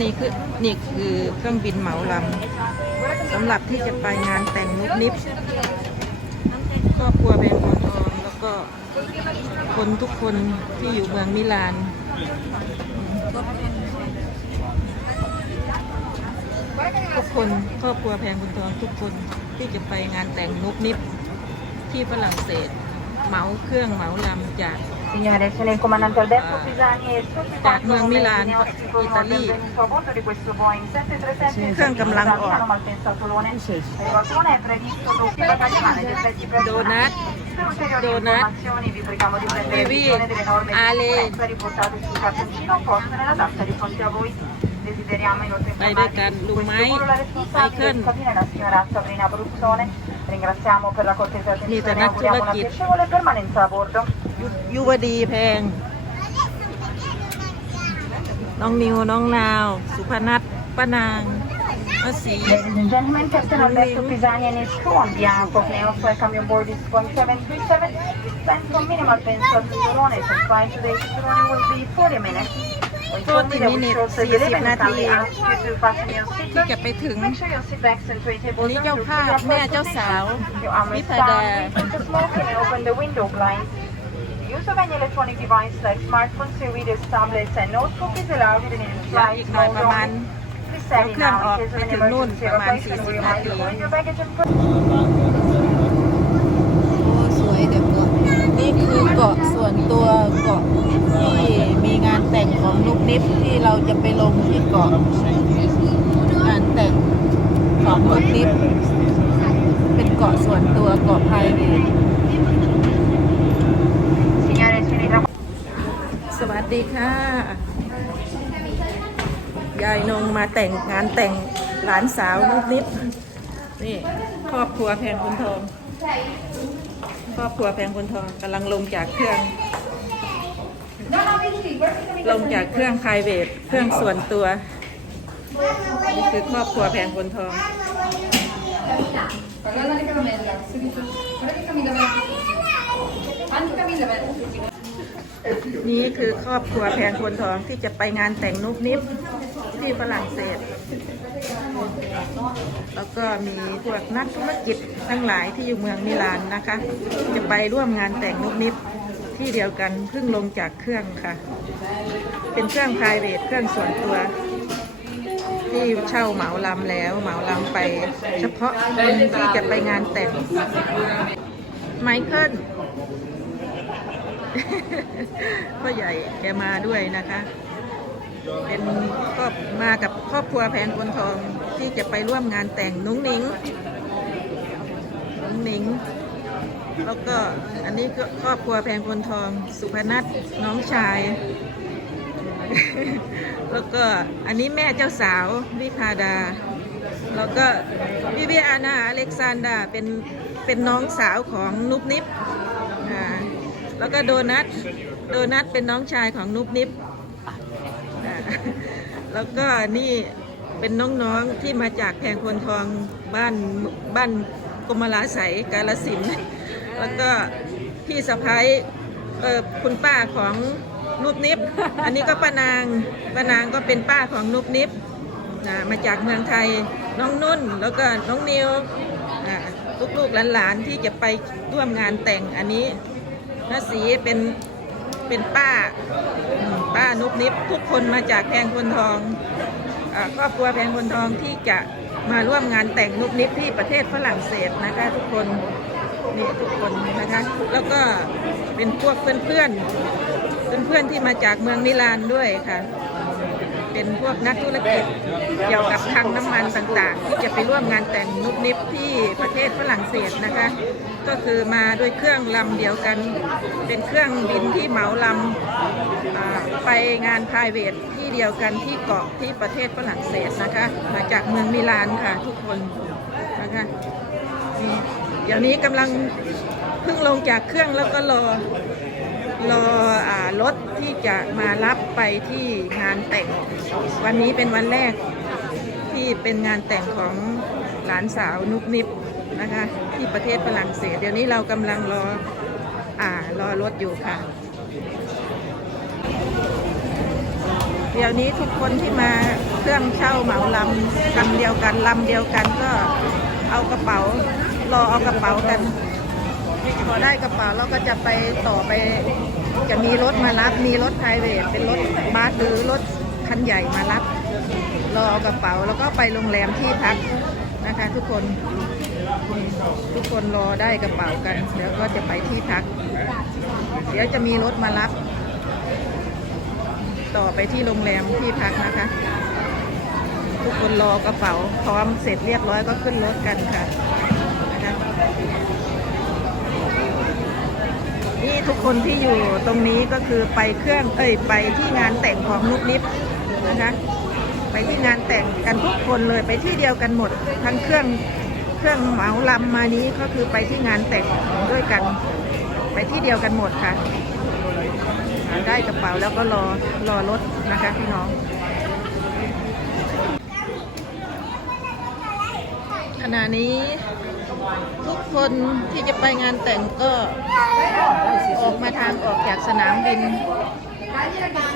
นี่คือนี่คือเครื่องบินเหมาลำสำหรับที่จะไปงานแต่งนุกนิบครอบครัวแบงค์คนทองแล้วก็คนทุกคนที่อยู่เมืองมิลานทุกคนครอบครัวแพงบุญทองทุกคนที่จะไปงานแต่งนุกนิบที่ฝรั่งเศสเหมาเครื่องเหมาลำจาก Signore, sono il comandante Alberto Pisani e tutti จาก quanti เมือง i มิ membri ลาน di Neo Tifosi อิตาลี benvenuto a bordo di questo Boeing 737เครื่องกำลังออก Milano Malpensa Tolone. L'evacuazione è previsto doppio bagagliamento ed effetti presso โดนัท Per ulteriori Donut. informazioni vi preghiamo di prendere Bevi. visione delle norme di Ale. sicurezza riportate sul cartoncino posto nella tasca di fronte a voi. Desideriamo inoltre Vai, dai, informarvi che su Carlo, questo mai. volo la responsabile Icon. di cabina è la signora Sabrina Bruzzone. Ringraziamo per la cortese Ni attenzione e Donat auguriamo una Tulakit. piacevole permanenza a bordo. ยุยุวดีแพง น้องนิว น้องนาว สุพนัทป้านางอาศี Ladies and gentlemen, Captain Alberto Pisani and his crew on behalf of NEOS welcome you on board this Boeing 737. Sent from minimal Pensa to Torone, so flight today to Torone will be 40 minutes. When 40 told me there was minutes, short delay, 40 and kindly นาที ask you to fasten your ที่จะ seatbelts. ไปถึง Make sure your seat backs and tray วัน tables นี้ are เจ้า secured ภาพ to แม่ your เจ้าสาว position. Your armrest วิพา down, ดา use of any electronic device like smartphones, e-readers, tablets, and notebook is allowed within เดี๋ยว flight อีกหน่อย mode ประมาณ only. Please set it เครื่อง now ออก in case ไป of an ถึงนู่น emergency ประมาณ evacuation. We 40 นา remind ที you to hold your baggage and โอ้สวยเดี๋ยวก่อนนี่คือเกาะส่วนตัวเกาะที่มีงานแต่งของนุกนิฟที่เราจะไปลงที่เกาะงานแต่งของนุกนิฟเป็นเกาะส่วนตัวเกาะไพรเวท Signore e signori, tra สวัส ดีค่ะ ยายนงมาแต่งงานแต่งหลานสาวนุกนิฟนี่ครอบครัวแพงคุณทอง ครอบครัวแพงคุณทองกำลังลงจากเครื่อง ลงจากเครื่องไพรเวทเครื่องส่วนตัว นี่คือครอบครัวแพงคนทอง Guarda le caramelle, subito. Guarda che Camilla va. Anche Camilla va. นี่คือครอบครัวแพงคนทองที่จะไปงานแต่งนุกนิฟที่ฝรั่งเศส แล้วก็มีพวกนักธุรกิจทั้งหลายที่อยู่เมืองมิลานนะคะ จะไปร่วมงานแต่งนุกนิฟที่เดียวกันเพิ่งลงจากเครื่องค่ะ เป็นเครื่องพายเวทเครื่องส่วนตัว ที่เช่าเหมาลำแล้วเหมาลำไป เฉพาะคนที่จะไปงานแต่งไมเคิล พ่อใหญ่แกมาด้วยนะคะ เป็นก็มากับครอบครัวแพงคนทองที่จะไปร่วมงานแต่งนุ้งนิ้งนุ้งนิ้งแล้วก็อันนี้ก็ครอบครัวแพงคนทอง สุพนัทน้องชาย แล้วก็อันนี้แม่เจ้าสาววิพาดา แล้วก็วิเวียอานาอเล็กซานดาเป็นเป็นน้องสาวของนุบนิบ แล้วก็โดนัท โดนัทเป็นน้องชายของนุบนิบแล้วก็นี่เป็นน้องๆที่มาจากแพงคนทองบ้านบ้านกมลาใสยกาลสิน แล้วก็พี่สะพ้ายเออคุณป้าของนุบนิบ อันนี้ก็ป้านางป้านางก็เป็นป้าของนุบนิบนะมาจากเมืองไทยน้องนุ่นแล้วก็น้องนิวลูกๆหลานๆที่จะไปร่วมงานแต่งอันนี้ น้าสีเป็นเป็นป้า ป้านุกนิบทุกคนมาจากแพงคนทองอครอบครัวแพงคนทองที่จะมาร่วมงานแต่งนุกนิบที่ประเทศฝรั่งเศสนะคะทุกคนนี่ทุกคนนะคะ แล้วก็เป็นพวกเพื่อนๆเพื่อนๆที่มาจากเมืองมิลานด้วยค่ะ เป็นพวกนักธุรกิจเกี่ยวกับทางน้ำมันต่างๆ ที่จะไปร่วมงานแต่งนุกนิบที่ประเทศฝรั่งเศสนะคะ ก็คือมาด้วยเครื่องลำเดียวกัน เป็นเครื่องบินที่เหมาลำไปงานพายเวทที่เดียวกันที่เกาะที่ประเทศฝรั่งเศสนะคะมาจากเมืองมิลานค่ะทุกคนนะคะเดี๋ยวนี้กำลังเพิ่งลงจากเครื่องแล้วก็รอ รออรถที่จะมารับไปที่งานแต่ง วันนี้เป็นวันแรกที่เป็นงานแต่งของหลานสาวนุกนิบนะคะที่ประเทศฝรั่งเศส เดี๋ยวนี้เรากำลังรออ่ารอรถอยู่ค่ะ เดี๋ยวนี้ทุกคนที่มาเครื่องเช่าเหมาลำลำเดียวกันลำเดียวกันก็เอากระเป๋ารอเอากระเป๋ากันพอได้กระเป๋าเราก็จะไปต่อไป จะมีรถมารับ มีรถไพรเวทเป็นรถบัสหรือรถคันใหญ่มารับ รอเอากระเป๋าแล้วก็ไปโรงแรมที่พักนะคะ ทุกคน ทุกคนรอได้กระเป๋ากันเดี๋ยวก็จะไปที่พัก เดี๋ยวจะมีรถมารับ ต่อไปที่โรงแรมที่พักนะคะ ทุกคนรอกระเป๋าพร้อมเสร็จเรียบร้อยก็ขึ้นรถกันค่ะนะคะ นี่ทุกคนที่อยู่ตรงนี้ก็คือไปเครื่องเอ้ยไปที่งานแต่งของนุกนิฟนะคะไปที่งานแต่งกันทุกคนเลยไปที่เดียวกันหมดทั้งเครื่องเครื่องเหมาลำมานี้ก็คือไปที่งานแต่งด้วยกัน ไปที่เดียวกันหมดค่ะ ได้กระเป๋าแล้วก็รอรอรถนะคะพี่น้อง ขณะนี้ ทุกคนที่จะไปงานแต่งก็ออกมาทางออกจากสนามบิน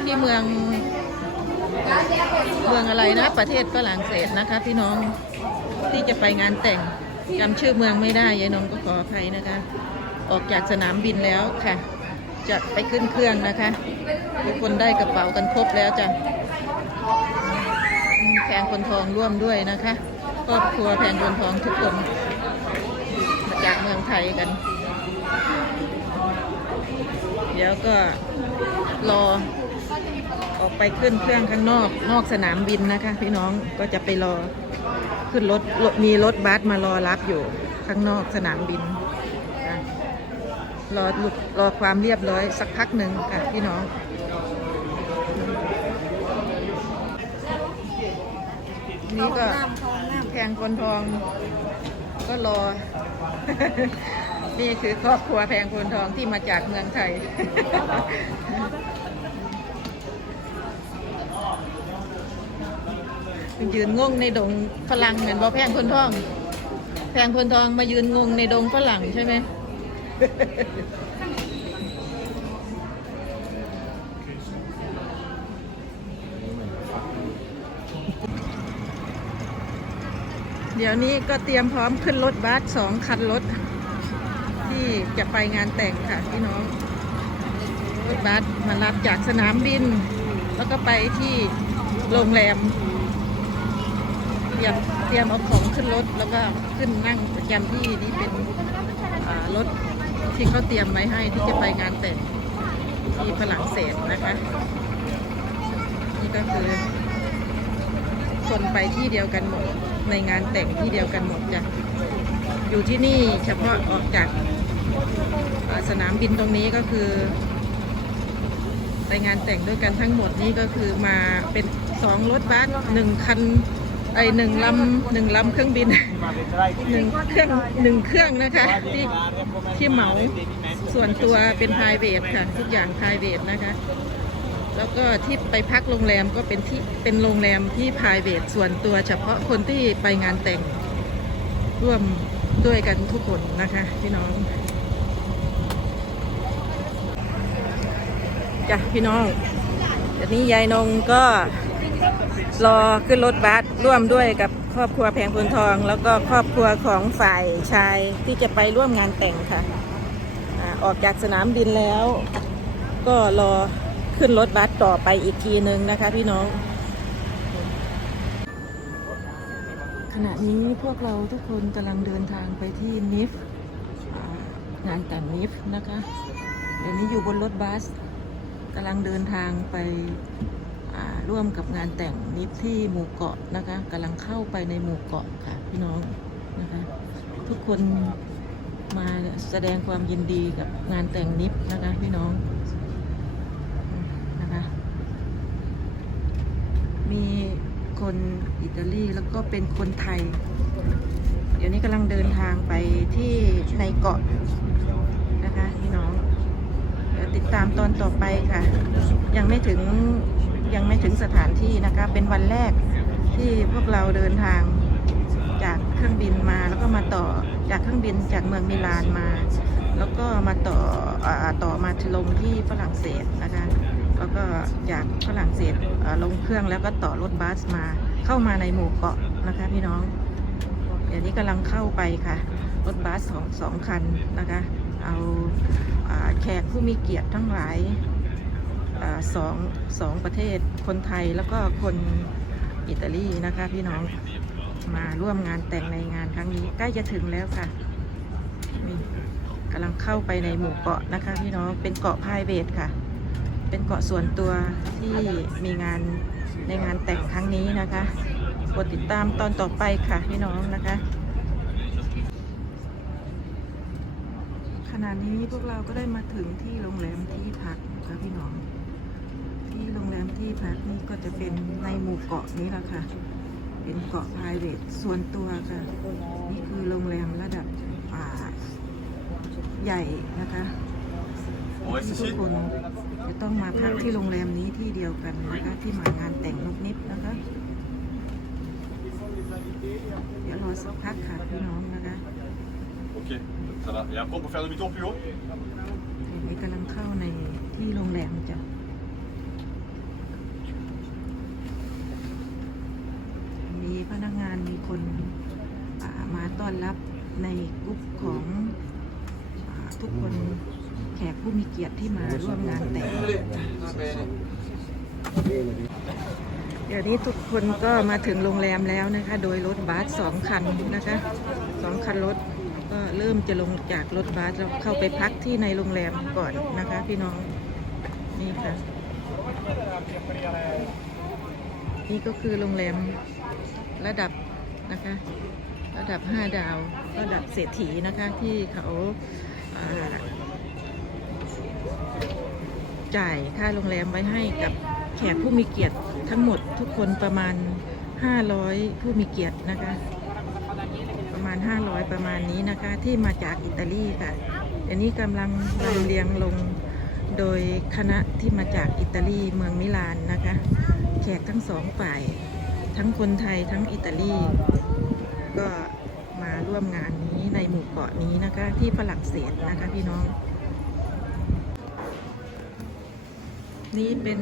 ที่เมือง เมืองอะไรนะ ประเทศฝรั่งเศสนะคะพี่น้องที่จะไปงานแต่งจำชื่อเมืองไม่ได้ยายนงก็ขออภัยนะคะ ออกจากสนามบินแล้วค่ะ จะไปขึ้นเครื่องนะคะ ทุกคนได้กระเป๋ากันครบแล้วจ้ะแพงคนทองร่วมด้วยนะคะครอบครัวแพงคนทองทุกคน จากเมืองไทยกัน เดี๋ยวก็รอออกไปขึ้นเครื่องข้างนอกนอกสนามบินนะคะ พี่น้องก็จะไปรอขึ้นรถรถมีรถบัสมารอรับอยู่ข้างนอกสนามบินค่ะรอรอความเรียบร้อยสักพักหนึ่งค่ะพี่น้องนี่ก็แพงคนทอง ก็รอ นี่คือครอบครัวแพงคนทองที่มาจากเมืองไทย ยืนงงในดงฝรั่งเหมือนบอแพงคนทอง แพงคนทองมายืนงงในดงฝรั่งใช่ไหม เดี๋ยวนี้ก็เตรียมพร้อมขึ้นรถบัสสองคันรถ ที่จะไปงานแต่งค่ะพี่น้อง รถบัสมารับจากสนามบิน แล้วก็ไปที่โรงแรมเตรียมเตรียมเอาของขึ้นรถแล้วก็ขึ้นนั่งประจำที่นี่เป็นรถที่เขาเตรียมไว้ให้ที่จะไปงานแต่งที่ฝรั่งเศสนะคะ นี่ก็คือคนไปที่เดียวกันหมด ในงานแต่งที่เดียวกันหมดจ้ะอยู่ที่นี่เฉพาะออกจากสนามบินตรงนี้ก็คือไปงานแต่งด้วยกันทั้งหมดนี่ก็คือมาเป็นสองรถบัสหนึ่งคันไอหนึ่งลำหนึ่งลำเครื่องบินหนึ่งเครื่องหนึ่งเครื่องนะคะที่ที่เหมาส่วนตัวเป็นพายเวทค่ะ ทุกอย่างพายเวทนะคะ แล้วก็ที่ไปพักโรงแรมก็เป็นที่เป็นโรงแรมที่พายเวทส่วนตัวเฉพาะคนที่ไปงานแต่งร่วมด้วยกันทุกคนนะคะพี่น้องจ้ะพี่น้องเดี๋ยวนี้ยายนงก็รอขึ้นรถบัสร่วมด้วยกับครอบครัวแพงพูลทอง แล้วก็ครอบครัวของฝ่ายชายที่จะไปร่วมงานแต่งค่ะออกจากสนามบินแล้ว ก็รอ ขึ้นรถบัสต่อไปอีกทีหนึ่งนะคะพี่น้อง ขณะนี้พวกเราทุกคนกำลังเดินทางไปที่นิฟงานแต่งนิฟนะคะ เดี๋ยวนี้อยู่บนรถบัสกำลังเดินทางไปร่วมกับงานแต่งนิฟที่หมู่เกาะนะคะกำลังเข้าไปในหมู่เกาะค่ะพี่น้องนะคะทุกคนมาแสดงความยินดีกับงานแต่งนิฟนะคะพี่น้อง นะคะ มีคนอิตาลีแล้วก็เป็นคนไทย เดี๋ยวนี้กำลังเดินทางไปที่ในเกาะนะคะพี่น้อง เดี๋ยวติดตามตอนต่อไปค่ะ ยังไม่ถึงยังไม่ถึงสถานที่นะคะ เป็นวันแรกที่พวกเราเดินทางจากเครื่องบินมาแล้วก็มาต่อจากเครื่องบินจากเมืองมิลานมา แล้วก็มาต่ออต่อมาลงที่ฝรั่งเศสนะคะ แล้วก็จากฝรั่งเศสลงเครื่องแล้วก็ต่อรถบัสมา เข้ามาในหมู่เกาะนะคะพี่น้อง เดี๋ยวนี้กำลังเข้าไปค่ะ รถบัสสองสองคันนะคะ เอาอาแขกผู้มีเกียรติทั้งหลายาสองสองประเทศคนไทยแล้วก็คนอิตาลีนะคะพี่น้องมาร่วมงานแต่งในงานครั้งนี้ใกล้จะถึงแล้วค่ะนี่กำลังเข้าไปในหมู่เกาะนะคะพี่น้องเป็นเกาะพายเวทค่ะ เป็นเกาะส่วนตัวที่มีงานในงานแต่งครั้งนี้นะคะกดติดตามตอนต่อไปค่ะพี่น้องนะคะ ขณะนี้พวกเราก็ได้มาถึงที่โรงแรมที่พักค่ะพี่น้อง ที่โรงแรมที่พักนี่ก็จะเป็นในหมู่เกาะนี้แหละค่ะ เป็นเกาะพายเวทส่วนตัวค่ะ นี่คือโรงแรมระดับอ่าใหญ่นะคะที่ทุกคน จะต้องมาพักที่โรงแรมนี้ที่เดียวกันนะคะที่มางานแต่งนุกนิบนะคะเดี๋ยวรอสักพักค่ะพี่น้องนะคะ Ok, ça va. Et après, on peut faire demi-tour plus haut เดี๋ยวนี้กำลังเข้าในที่โรงแรมจ้ะ มีพนักงานมีคนอ่ามาต้อนรับในกลุ่มของอาทุกคน แขกผู้มีเกียรติที่มาร่วมงานแต่งเดี๋ยวนี้ทุกคนก็มาถึงโรงแรมแล้วนะคะ โดยรถบัสสองคันนะคะสองคันรถก็เริ่มจะลงจากรถบัสแล้วเข้าไปพักที่ในโรงแรมก่อนนะคะ พี่น้องนี่ค่ะนี่ก็คือโรงแรมระดับนะคะ ระดับ 5 ดาว ระดับเศรษฐีนะคะที่เขาอ่า จ่ายค่าโรงแรมไว้ให้กับแขกผู้มีเกียรติทั้งหมดทุกคนประมาณ 500 ผู้มีเกียรตินะคะ ประมาณ 500 ประมาณนี้นะคะที่มาจากอิตาลีค่ะอันนี้กำลังลำเลียงลงโดยคณะที่มาจากอิตาลีเมืองมิลานนะคะ แขกทั้งสองฝ่าย ทั้งคนไทยทั้งอิตาลี ก็มาร่วมงานนี้ในหมู่เกาะนี้นะคะที่ฝรั่งเศสนะคะพี่น้อง นี่เป็น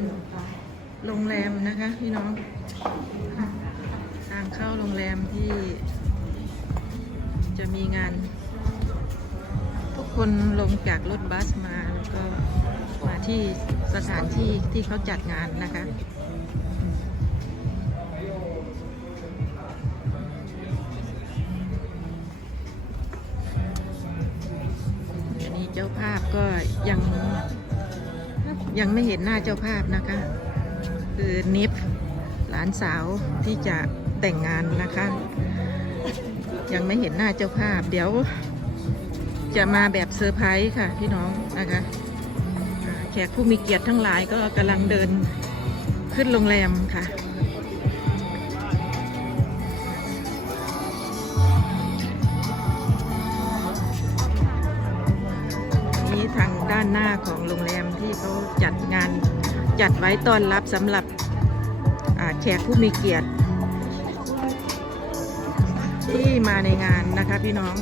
โรงแรมนะคะพี่น้อง ทางเข้าโรงแรมที่ จะมีงานทุกคนลงจากรถบัสมาแล้วก็มาที่สถานที่ที่เขาจัดงานนะคะอันนี้เจ้าภาพก็ยัง ยังไม่เห็นหน้าเจ้าภาพนะคะ คือนิฟหลานสาวที่จะแต่งงานนะคะ ยังไม่เห็นหน้าเจ้าภาพ เดี๋ยว จะมาแบบเซอร์ไพรส์ค่ะพี่น้องนะคะแขกผู้มีเกียรติทั้งหลายก็กำลังเดินขึ้นโรงแรมค่ะนี้ทางด้านหน้าของ เขาจัดงานจัดไว้ต้อนรับสำหรับแขกผู้มีเกียรติ ที่มาในงานนะคะพี่น้อง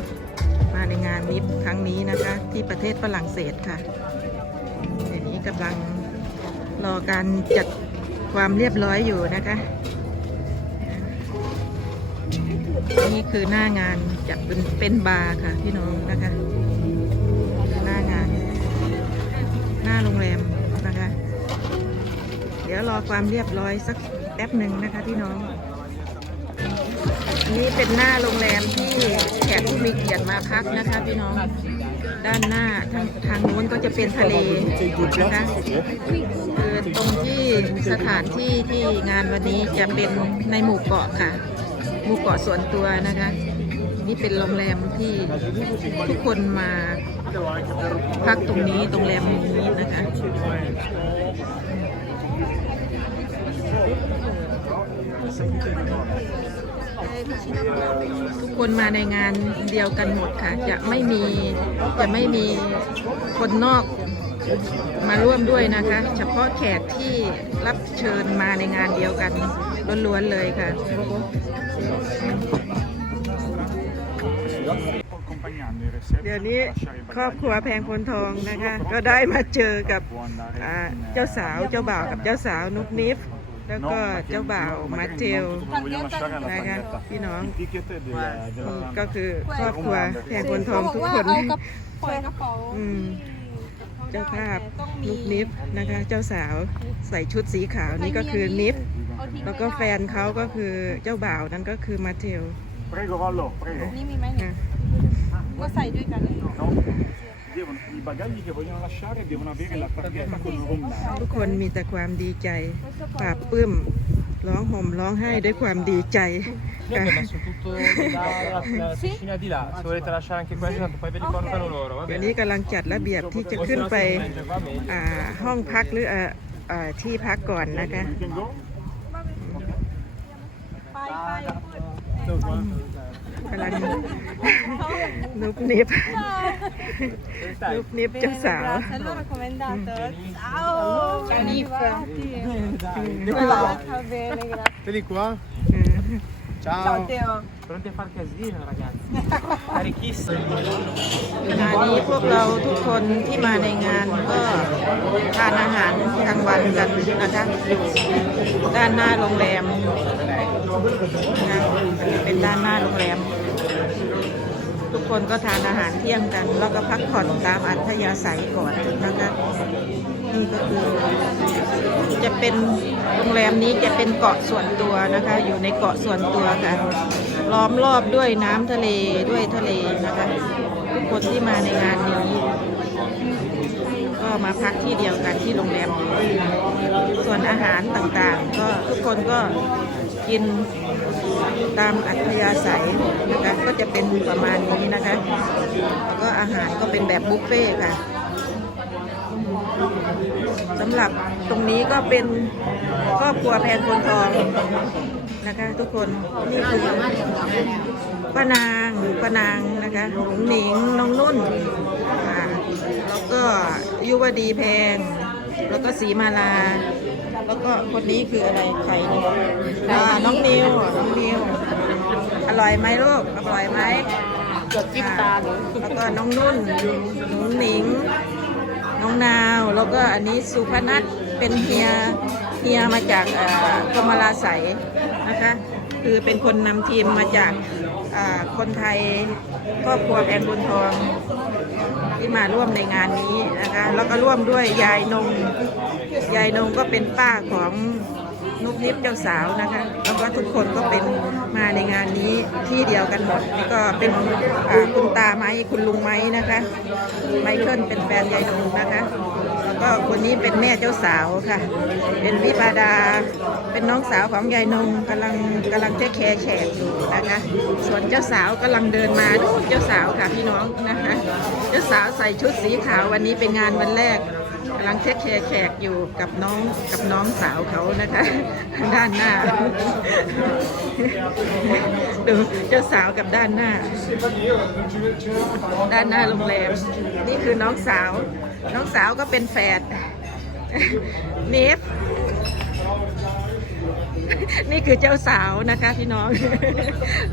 มาในงานนิฟครั้งนี้นะคะ ที่ประเทศฝรั่งเศสค่ะเดี๋ยวนี้กำลังรอการจัดความเรียบร้อยอยู่นะคะนี่คือหน้างานจะเป็นเป็นบาร์ค่ะพี่น้องนะคะ ยวรอความเรียบร้อยสักแป๊บหนึ่งนะคะพี่น้อง นี่เป็นหน้าโรงแรมที่แขกผู้มีเกียรติมาพักนะคะพี่น้อง ด้านหน้าทางทางโน้นก็จะเป็นทะเลนะคะคือตรงที่สถานที่ที่งานวันนี้จะเป็นในหมู่เกาะค่ะ หมู่เกาะส่วนตัวนะคะ นี่เป็นโรงแรมที่ทุกคนมาพักตรงนี้ตรงแรมนี้นะคะ ทุกคนมาในงานเดียวกันหมดค่ะ จะไม่มีจะไม่มีคนนอกมาร่วมด้วยนะคะ เฉพาะแขกที่รับเชิญมาในงานเดียวกันล้วนๆเลยค่ะ เดี๋ยวนี้ครอบครัวแพงพลทองนะคะ ก็ได้มาเจอกับเจ้าสาวเจ้าบ่าวกับเจ้าสาวนุกนิฟ แล้ว No, ก็ ma che เจ้าบ่าว no, มา magari เจล non tutto lo vogliamo lasciare alla นะคะ paglietta. พี่น้อง Il ticket è del- อืม della ก็คือครอบครัวแพงพลทองทุกคนปล่อยกระเป๋าอืมเจ้าภาพนุกนิฟนะคะ เจ้าสาวใส่ชุดสีขาวนี่ก็คือนิฟแล้วก็แฟนเขาก็คือเจ้าบ่าวนั้นก็คือมาเทล Prego Vallo, prego. นี่มีไหมเนี่ยก็ใส่ด้วยกัน No? Devono, I bagagli che vogliono lasciare devono avere la targhetta con il loro nome. ทุกคนมีแต่ความดีใจปราบปลื้มร้องห่มร้องไห้ด้วยความดีใจ Noi abbiamo messo tutto la, la, la piscina di là, se volete lasciare anche questo, tanto poi ve li portano loro, va เดี๋ยว bene? นี้กำลังจัดระเบียบที่จะขึ้นไป Va meglio. อ่าห้องพักหรืออ่าอ่าที่พักก่อนนะคะ Ritengo? ไปไปกำลัง นุบนิบนุบนิบเจ้าสาว Allora com'è andato? Ciao! Canif! Va bene, grazie. Vedi qua? อืม Ciao Teo! Pronti a far casino ragazzi? Carichissimi. ขณะนี้พวกเราทุกคนที่มาในงานก็ทานอาหารกลางวันกันนะคะด้านหน้าโรงแรมนะคะเป็นด้านหน้าโรงแรม ทุกคนก็ทานอาหารเที่ยงกัน แล้วก็พักผ่อนตามอัธยาศัยก่อนนะคะนี่ก็คือจะเป็นโรงแรมนี้จะเป็นเกาะส่วนตัวนะคะ อยู่ในเกาะส่วนตัวค่ะล้อมรอบด้วยน้ำทะเลด้วยทะเลนะคะทุกคนที่มาในงานนี้ก็มาพักที่เดียวกันที่โรงแรมนี้ส่วนอาหารต่างๆ ก็ทุกคนก็กิน ตามอัธยาศัยนะคะก็จะเป็นประมาณนี้นะคะแล้วก็อาหารก็เป็นแบบบุฟเฟ่ค่ะสำหรับตรงนี้ก็เป็นครอบครัวแพนคนทองนะคะ ทุกคนนี่คือป้านางป้านางนะคะหงหนิงน้องนุ่นแล้วก็ยุวดีแพง แล้วก็สีมาลา แล้วก็คนนี้คืออะไรใครเนี่ยอ่าน้องนิวน้องนิว อร่อยไหมลูก อร่อยไหมจดจิ้มตาแล้วก็น้องนุ่นหงหนิง น้องนาว แล้วก็อันนี้สุพนัทเป็นเฮีย เฮียมาจากเอ่อกรมราไสยนะคะ คือเป็นคนนำทีมมาจากอ่าคนไทยครอบครัวแพนบุญทอง ที่มาร่วมในงานนี้นะคะ แล้วก็ร่วมด้วยยายนง ยายนงก็เป็นป้าของนุกนิบเจ้าสาวนะคะ แล้วก็ทุกคนก็เป็นมาในงานนี้ที่เดียวกันหมดนี่ก็เป็นคุณตาไม้คุณลุงไม้นะคะ ไมเคิลเป็นแฟนยายนงนะคะ ก็คนนี้เป็นแม่เจ้าสาวค่ะ เป็นวิปาดา เป็นน้องสาวของยายนงกำลังกำลังเทคแคร์แขกอยู่นะคะ ส่วนเจ้าสาวกำลังเดินมาดูเจ้าสาวค่ะพี่น้องนะคะ เจ้าสาวใส่ชุดสีขาววันนี้เป็นงานวันแรกกำลังเทคแคร์แขกอยู่กับน้องกับน้องสาวเขานะคะด้านหน้าดูเจ้าสาวกับด้านหน้า ด้านหน้าโรงแรมนี่คือน้องสาว น้องสาวก็เป็นแฝดเนฟนี่คือเจ้าสาวนะคะพี่น้อง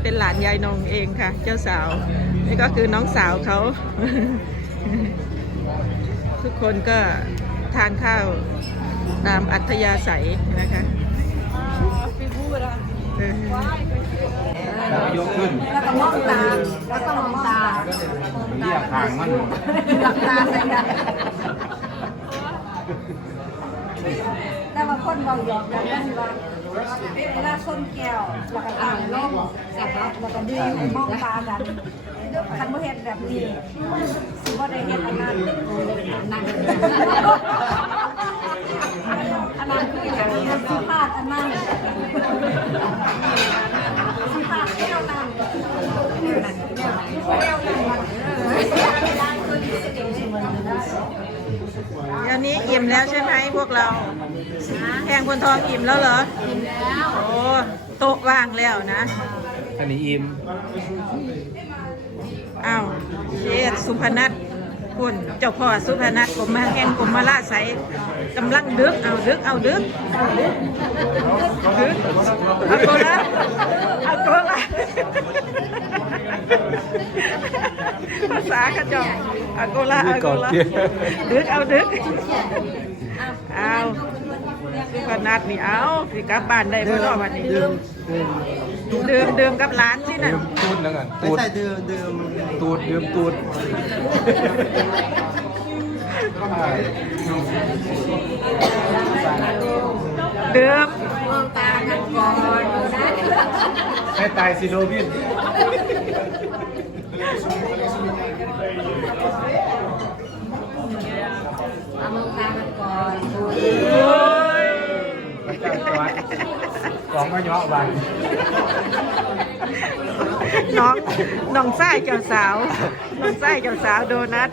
เป็นหลานยายนงเองค่ะ เจ้าสาว นี่ก็คือน้องสาวเขา ทุกคนก็ทานข้าวตามอัธยาศัยนะคะ Figura! เออแล้วก็มองตา แล้วก็มองตา เรียกทางมันหลับตาใส่กันแต่ว่าคนเราหยอกกันนั่นว่าเวลาชนแก้วแล้วก็ต่างลงแล้วก็ดีมองตากันคันบ่เฮ็ดแบบนี้สิบ่าได้เฮ็ดอันนั้นนั่นอันนั้นคืออย่างนี้สิพลาดอันนั้นสิพลาดแก้วนั้นแก้วนั้น อันนี้อิ่มแล้วใช่ไหมพวกเราแพงคนทองอิ่มแล้วเหรอ อิ่มแล้ว โอ้โต๊ะว่างแล้วนะอันนี้อิ่มอ้าวเชษสุพนัทคุณเจ้าพ่อสุพนัทกรมมาแห่งกรมมาลาใสกำลังดึกเอาดึกเอาดึกดึกเอาโกละเอาโกละ ภาษากระจอกอาโกลาอาโกลาดึกเอาดึกเอาคือขนาดนี้เอาสิกลับบ้านได้บ่รอวันนี้ดื่มดื่มกับร้านสิน่ะตูดแล้วกันไม่ใช่ดื่มดื่มตูดดื่มตูดดื่มมองตากันก่อนดูนะให้ตายซิโนวิน เอามองตากันก่อนของมาเยาะวันน้องน้องไส้เจ้าสาวน้องไส้เจ้าสาวโดนัท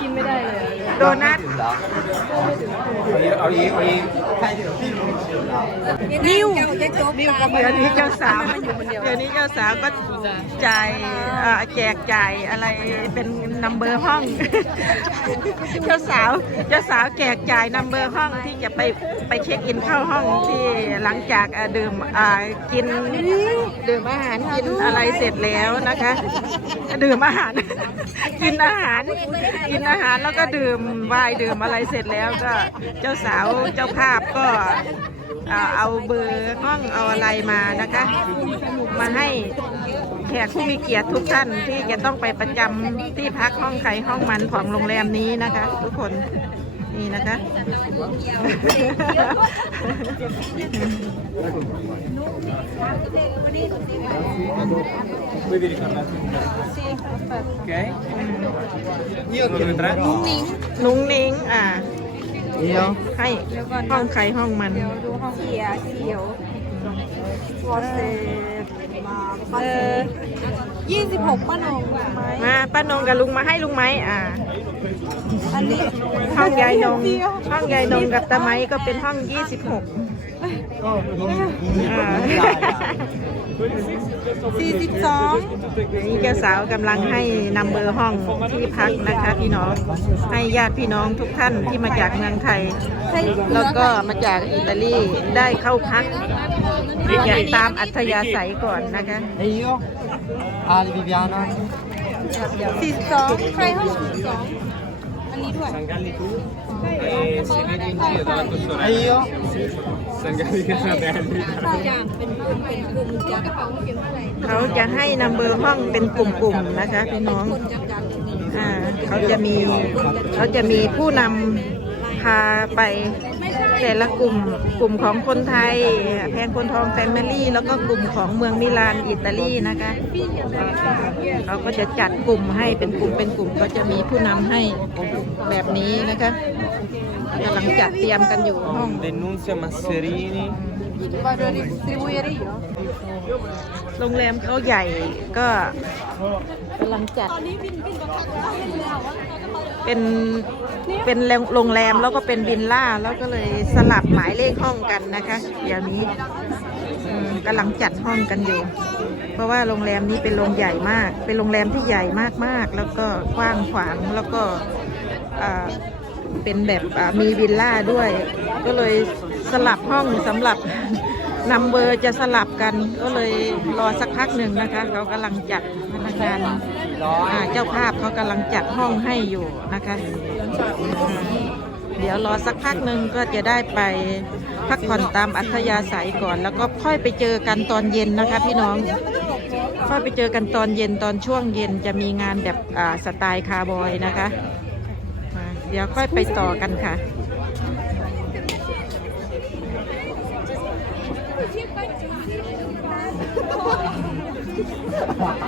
กินไม่ได้เลย โดนัทเอาอีกเอาอีกนิ้วจะจบเดี๋ยวนี้เจ้าสาวเดี๋ยวนี้เจ้าสาวก็จ่ายเอ่อแจกจ่ายอะไรเป็น นัมเบอร์ห้อง เจ้าสาวเจ้าสาวแจกจ่ายนัมเบอร์ห้องที่จะไปไปเช็คอินเข้าห้องที่หลังจากอะดื่มอ่ากินดื่มอาหารกินอะไรเสร็จแล้วนะคะ ดื่มอาหาร กินอาหารกินอาหารแล้วก็ดื่มไวน์ดื่มอะไรเสร็จแล้วก็เจ้าสาวเจ้าภาพก็เอาเบอร์ห้องเอาอะไรมานะคะ มาให้ แขกผู้มีเกียรติทุกท่านที่จะต้องไปประจำที่พักห้องใครห้องมันของโรงแรมนี้นะคะ ทุกคนนี่นะคะ ok io chiedo tre นุ้งนิ้งอ่า io ให้ห้องใครห้องมันดูห้องเสียเขียววอเซมา เออยี่สิบหกป้านงไหมมาป้านงกับลุงมาให้ลุงไหมอ่า อันนี้ห้องยายนงห้องยายนงกับตาไม้ก็เป็นห้อง26อ่าสี่สิบสองนี่เจ้าสาวกำลังให้นำเบอร์ห้องที่พักนะคะพี่น้อง ให้ญาติพี่น้องทุกท่านที่มาจากเมืองไทย แล้วก็มาจากอิตาลีได้เข้าพัก อยางตามอัธยาศัยก่อนนะคะ e io Ali Viviana สี่สิบสองใครห้องสี่สองอันนี้ด้วย Sangalli tu e se vedi in giro dalla tua e sorella io Sangalli che sono belli อย่างเป็นกลุ่มเป็นกลุ่มจากกระเป๋าเขียนอะไรเขาจะให้นำเบอร์ห้องเป็นกลุ่มๆนะคะพี่น้อง คนจากการตรงนี้อ่าเขาจะมีเขาจะมีผู้นำ พาไปแต่ละกลุ่มกลุ่มของคนไทย แพงคนทองแฟมิลี่ แล้วก็กลุ่มของเมืองมิลานอิตาลีนะคะเขาก็จะจัดกลุ่มให้เป็นกลุ่มเป็นกลุ่มก็จะมีผู้นำให้แบบนี้นะคะกำลังจัดเตรียมกันอยู่ห้อง Denunzia Masserini vado a distribuire io โรงแรมเขาใหญ่ก็กำลังจัด เป็น เป็นโรงแรมแล้วก็เป็นวิลล่าแล้วก็เลยสลับหมายเลขห้องกันนะคะ เดี๋ยวนี้กำลังจัดห้องกันอยู่ เพราะว่าโรงแรมนี้เป็นโรงใหญ่มาก เป็นโรงแรมที่ใหญ่มากๆ แล้วก็กว้างขวางแล้วก็เป็นแบบมีวิลล่าด้วย ก็เลยสลับห้องสำหรับนัมเบอร์จะสลับกันก็เลยรอสักพักหนึ่งนะคะ เขากำลังจัด งานอ่าเจ้าภาพเขากำลังจัดห้องให้อยู่นะคะอ่าเดี๋ยวรอสักพักหนึ่งก็จะได้ไปพักผ่อนตามอัธยาศัยก่อน แล้วก็ค่อยไปเจอกันตอนเย็นนะคะ พี่น้องค่อยไปเจอกันตอนเย็นตอนช่วงเย็นจะมีงานแบบอ่าสไตล์คาร์บอยนะคะอ่าเดี๋ยวค่อยไปต่อกันค่ะเ